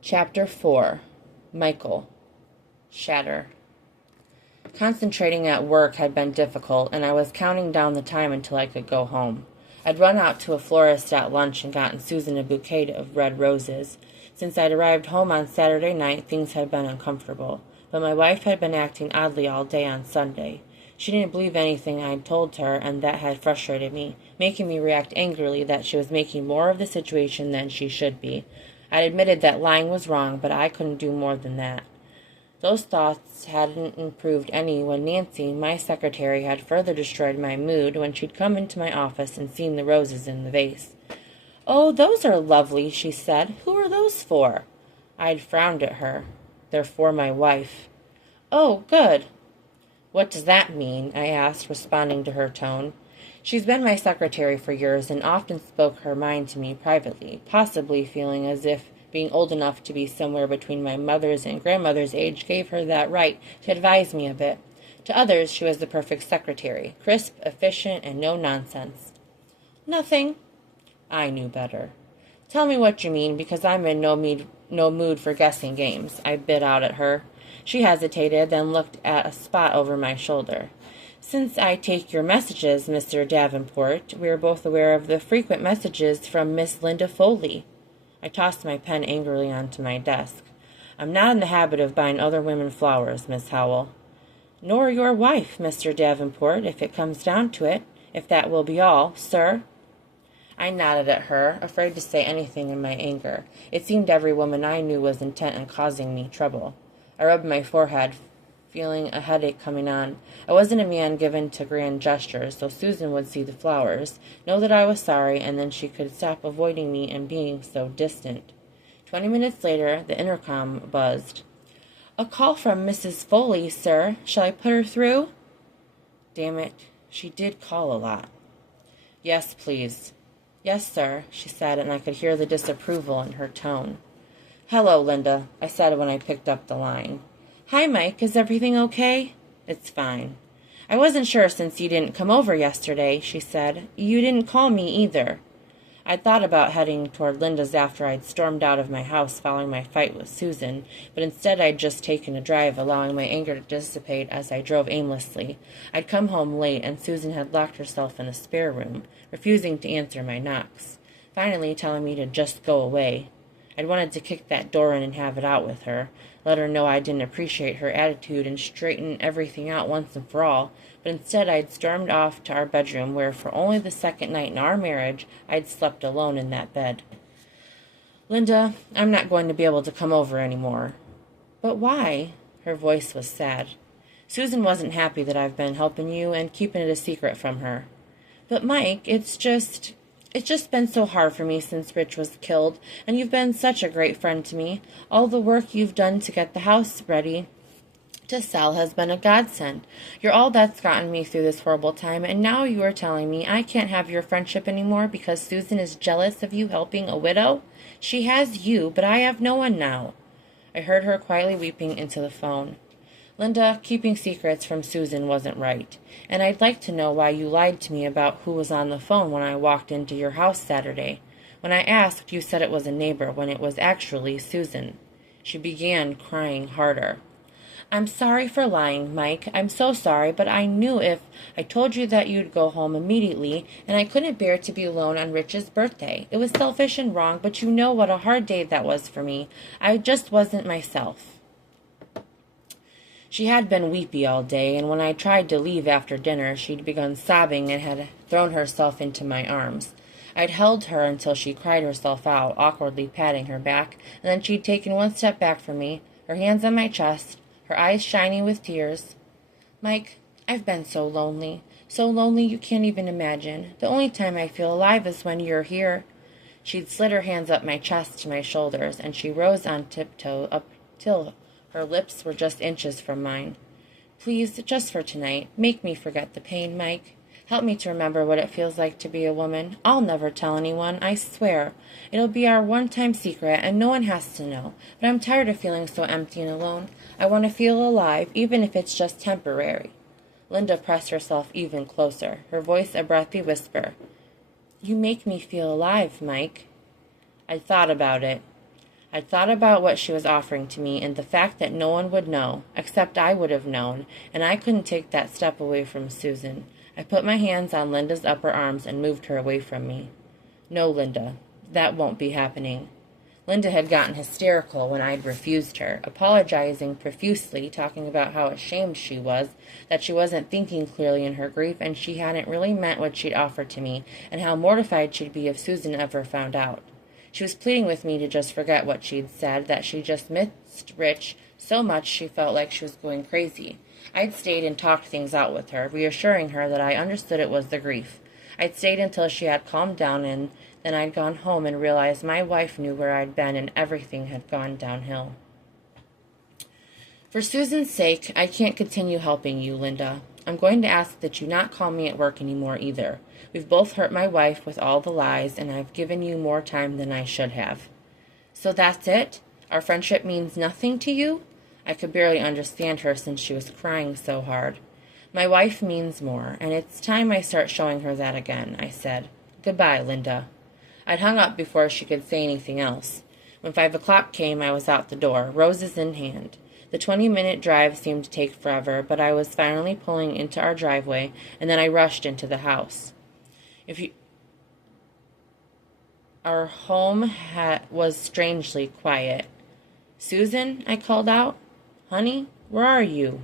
Chapter 4. Michael. Shatter. Concentrating at work had been difficult, and I was counting down the time until I could go home. I'd run out to a florist at lunch and gotten Susan a bouquet of red roses. Since I'd arrived home on Saturday night, things had been uncomfortable, but my wife had been acting oddly all day on Sunday. She didn't believe anything I'd told her, and that had frustrated me, making me react angrily that she was making more of the situation than she should be. I'd admitted that lying was wrong, but I couldn't do more than that. Those thoughts hadn't improved any when Nancy, my secretary, had further destroyed my mood when she'd come into my office and seen the roses in the vase. "Oh, those are lovely," she said. "Who are those for?" I'd frowned at her. "They're for my wife." "Oh, good." "What does that mean?" I asked, responding to her tone. She's been my secretary for years and often spoke her mind to me privately, possibly feeling as if being old enough to be somewhere between my mother's and grandmother's age gave her that right to advise me a bit. To others, she was the perfect secretary, crisp, efficient, and no nonsense. "Nothing." I knew better. "Tell me what you mean, because I'm in no mood for guessing games," I bit out at her. She hesitated, then looked at a spot over my shoulder. "Since I take your messages, Mr. Davenport, we are both aware of the frequent messages from Miss Linda Foley." I tossed my pen angrily onto my desk. "I'm not in the habit of buying other women flowers, Miss Howell." "Nor your wife, Mr. Davenport, if it comes down to it, if that will be all, sir." I nodded at her, afraid to say anything in my anger. It seemed every woman I knew was intent on causing me trouble. I rubbed my forehead, feeling a headache coming on. I wasn't a man given to grand gestures, so Susan would see the flowers, know that I was sorry, and then she could stop avoiding me and being so distant. 20 minutes later, the intercom buzzed. "A call from Mrs. Foley, sir. Shall I put her through?" Damn it, she did call a lot. "Yes, please." "Yes, sir," she said, and I could hear the disapproval in her tone. "Hello, Linda," I said when I picked up the line. "Hi, Mike. Is everything okay?" "It's fine." "I wasn't sure since you didn't come over yesterday," she said. "You didn't call me either." I'd thought about heading toward Linda's after I'd stormed out of my house following my fight with Susan, but instead I'd just taken a drive, allowing my anger to dissipate as I drove aimlessly. I'd come home late, and Susan had locked herself in a spare room, refusing to answer my knocks, finally telling me to just go away. I'd wanted to kick that door in and have it out with her, let her know I didn't appreciate her attitude and straighten everything out once and for all, but instead I'd stormed off to our bedroom where, for only the second night in our marriage, I'd slept alone in that bed. "Linda, I'm not going to be able to come over anymore." "But why?" Her voice was sad. "Susan wasn't happy that I've been helping you and keeping it a secret from her." "But Mike, it's just been so hard for me since Rich was killed, and you've been such a great friend to me. All the work you've done to get the house ready to sell has been a godsend. You're all that's gotten me through this horrible time, and now you are telling me I can't have your friendship anymore because Susan is jealous of you helping a widow? She has you, but I have no one now." I heard her quietly weeping into the phone. "Linda, keeping secrets from Susan wasn't right, and I'd like to know why you lied to me about who was on the phone when I walked into your house Saturday. When I asked, you said it was a neighbor when it was actually Susan." She began crying harder. "I'm sorry for lying, Mike. I'm so sorry, but I knew if I told you that you'd go home immediately, and I couldn't bear to be alone on Rich's birthday. It was selfish and wrong, but you know what a hard day that was for me. I just wasn't myself." She had been weepy all day, and when I tried to leave after dinner, she'd begun sobbing and had thrown herself into my arms. I'd held her until she cried herself out, awkwardly patting her back, and then she'd taken one step back from me, her hands on my chest, her eyes shining with tears. "Mike, I've been so lonely you can't even imagine. The only time I feel alive is when you're here." She'd slid her hands up my chest to my shoulders, and she rose on tiptoe up till her lips were just inches from mine. "Please, just for tonight, make me forget the pain, Mike. Help me to remember what it feels like to be a woman. I'll never tell anyone, I swear. It'll be our one-time secret, and no one has to know. But I'm tired of feeling so empty and alone. I want to feel alive, even if it's just temporary." Linda pressed herself even closer, her voice a breathy whisper. "You make me feel alive, Mike." I thought about it. I'd thought about what she was offering to me and the fact that no one would know, except I would have known, and I couldn't take that step away from Susan. I put my hands on Linda's upper arms and moved her away from me. No, Linda, that won't be happening. Linda had gotten hysterical when I'd refused her, apologizing profusely, talking about how ashamed she was, that she wasn't thinking clearly in her grief, and she hadn't really meant what she'd offered to me, and how mortified she'd be if Susan ever found out. She was pleading with me to just forget what she'd said, that she just missed Rich so much she felt like she was going crazy. I'd stayed and talked things out with her, reassuring her that I understood it was the grief. I'd stayed until she had calmed down, and then I'd gone home and realized my wife knew where I'd been and everything had gone downhill. For Susan's sake, I can't continue helping you, Linda. I'm going to ask that you not call me at work anymore either. We've both hurt my wife with all the lies, and I've given you more time than I should have. So that's it? Our friendship means nothing to you? I could barely understand her since she was crying so hard. My wife means more, and it's time I start showing her that again, I said. Goodbye, Linda. I'd hung up before she could say anything else. When 5 o'clock came, I was out the door, roses in hand. The 20-minute drive seemed to take forever, but I was finally pulling into our driveway, and then I rushed into the house. Our home was strangely quiet. Susan, I called out. Honey, where are you?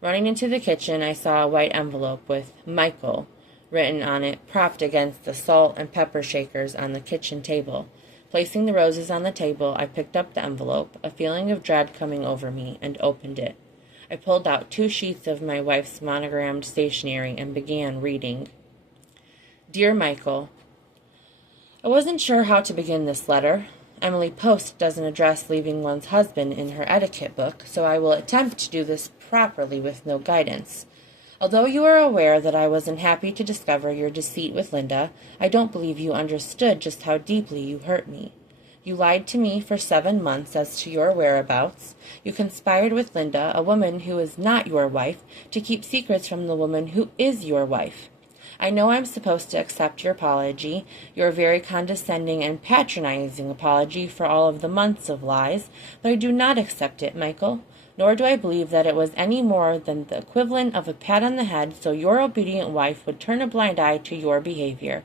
Running into the kitchen, I saw a white envelope with Michael written on it, propped against the salt and pepper shakers on the kitchen table. Placing the roses on the table, I picked up the envelope, a feeling of dread coming over me, and opened it. I pulled out 2 sheets of my wife's monogrammed stationery and began reading. Dear Michael, I wasn't sure how to begin this letter. Emily Post doesn't address leaving one's husband in her etiquette book, so I will attempt to do this properly with no guidance. Although you are aware that I was unhappy to discover your deceit with Linda, I don't believe you understood just how deeply you hurt me. You lied to me for 7 months as to your whereabouts. You conspired with Linda, a woman who is not your wife, to keep secrets from the woman who is your wife. I know I'm supposed to accept your apology, your very condescending and patronizing apology for all of the months of lies, but I do not accept it, Michael. Nor do I believe that it was any more than the equivalent of a pat on the head so your obedient wife would turn a blind eye to your behavior.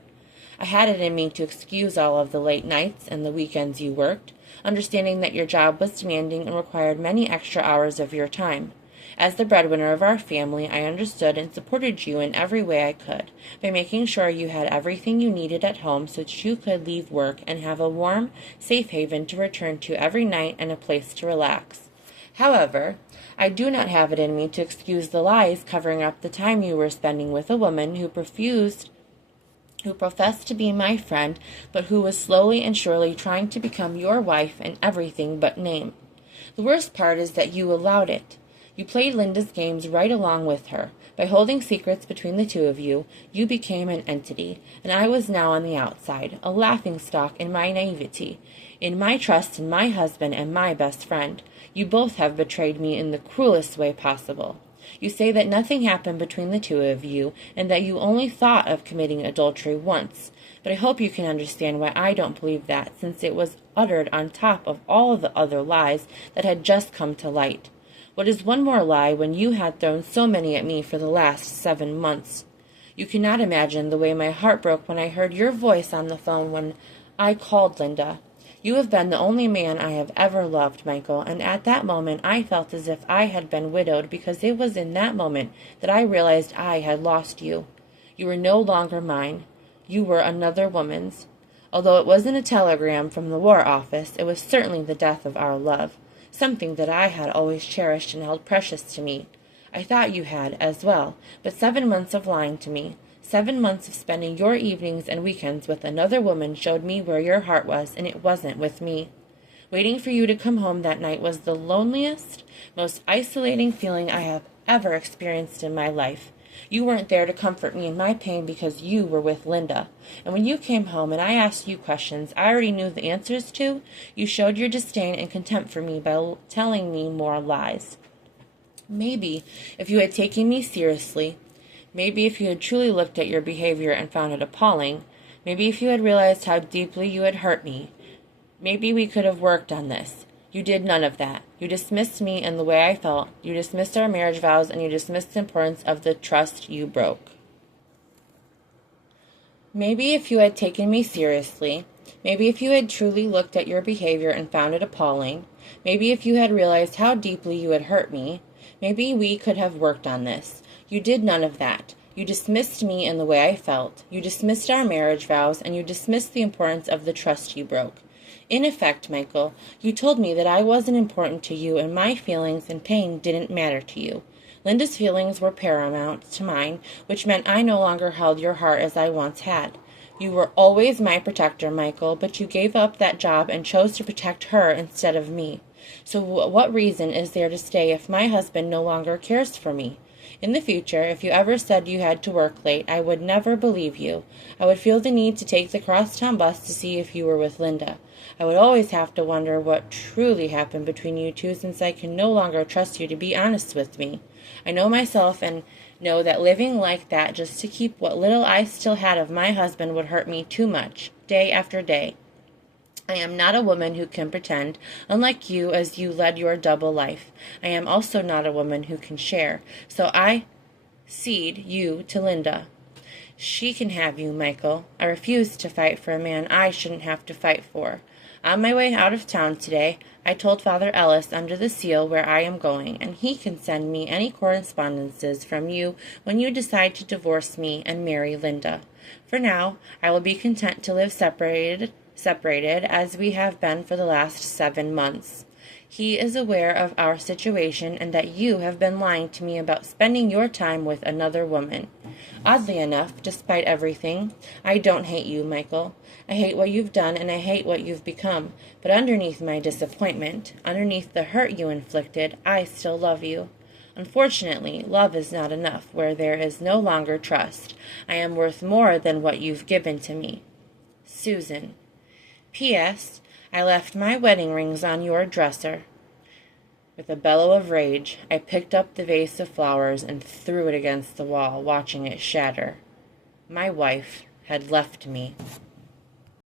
I had it in me to excuse all of the late nights and the weekends you worked, understanding that your job was demanding and required many extra hours of your time. As the breadwinner of our family, I understood and supported you in every way I could, by making sure you had everything you needed at home so that you could leave work and have a warm, safe haven to return to every night and a place to relax. However, I do not have it in me to excuse the lies covering up the time you were spending with a woman who professed to be my friend, but who was slowly and surely trying to become your wife in everything but name. The worst part is that you allowed it. You played Linda's games right along with her. By holding secrets between the two of you, you became an entity, and I was now on the outside, a laughingstock in my naivety, in my trust in my husband and my best friend. You both have betrayed me in the cruelest way possible. You say that nothing happened between the two of you, and that you only thought of committing adultery once. But I hope you can understand why I don't believe that, since it was uttered on top of all of the other lies that had just come to light. What is one more lie when you had thrown so many at me for the last 7 months? You cannot imagine the way my heart broke when I heard your voice on the phone when I called Linda. You have been the only man I have ever loved, Michael, and at that moment I felt as if I had been widowed, because it was in that moment that I realized I had lost you. You were no longer mine. You were another woman's. Although it wasn't a telegram from the War Office, it was certainly the death of our love, something that I had always cherished and held precious to me. I thought you had as well, but 7 months of lying to me, 7 months of spending your evenings and weekends with another woman showed me where your heart was, and it wasn't with me. Waiting for you to come home that night was the loneliest, most isolating feeling I have ever experienced in my life. You weren't there to comfort me in my pain because you were with Linda. And when you came home and I asked you questions I already knew the answers to, you showed your disdain and contempt for me by telling me more lies. Maybe if you had taken me seriously, maybe if you had truly looked at your behavior and found it appalling, maybe if you had realized how deeply you had hurt me, Maybe we could have worked on this. You did none of that. You dismissed me and the way I felt. You dismissed our marriage vows, and you dismissed the importance of the trust you broke. Maybe if you had taken me seriously, maybe if you had truly looked at your behavior and found it appalling, maybe if you had realized how deeply you had hurt me, maybe we could have worked on this. You did none of that. You dismissed me and the way I felt. You dismissed our marriage vows, and you dismissed the importance of the trust you broke. In effect, Michael, you told me that I wasn't important to you and my feelings and pain didn't matter to you. Linda's feelings were paramount to mine, which meant I no longer held your heart as I once had. You were always my protector, Michael, but you gave up that job and chose to protect her instead of me. So what reason is there to stay if my husband no longer cares for me? In the future, if you ever said you had to work late, I would never believe you. I would feel the need to take the crosstown bus to see if you were with Linda. I would always have to wonder what truly happened between you two, since I can no longer trust you to be honest with me. I know myself and know that living like that just to keep what little I still had of my husband would hurt me too much, day after day. I am not a woman who can pretend, unlike you, as you led your double life. I am also not a woman who can share, so I cede you to Linda. She can have you, Michael. I refuse to fight for a man I shouldn't have to fight for. On my way out of town today, I told Father Ellis under the seal where I am going, and he can send me any correspondences from you when you decide to divorce me and marry Linda. For now, I will be content to live separated as we have been for the last 7 months. He is aware of our situation and that you have been lying to me about spending your time with another woman. Oddly enough, despite everything, I don't hate you, Michael. I hate what you've done and I hate what you've become. But underneath my disappointment, underneath the hurt you inflicted, I still love you. Unfortunately, love is not enough where there is no longer trust. I am worth more than what you've given to me. Susan. P.S. I left my wedding rings on your dresser. With a bellow of rage, I picked up the vase of flowers and threw it against the wall, watching it shatter. My wife had left me.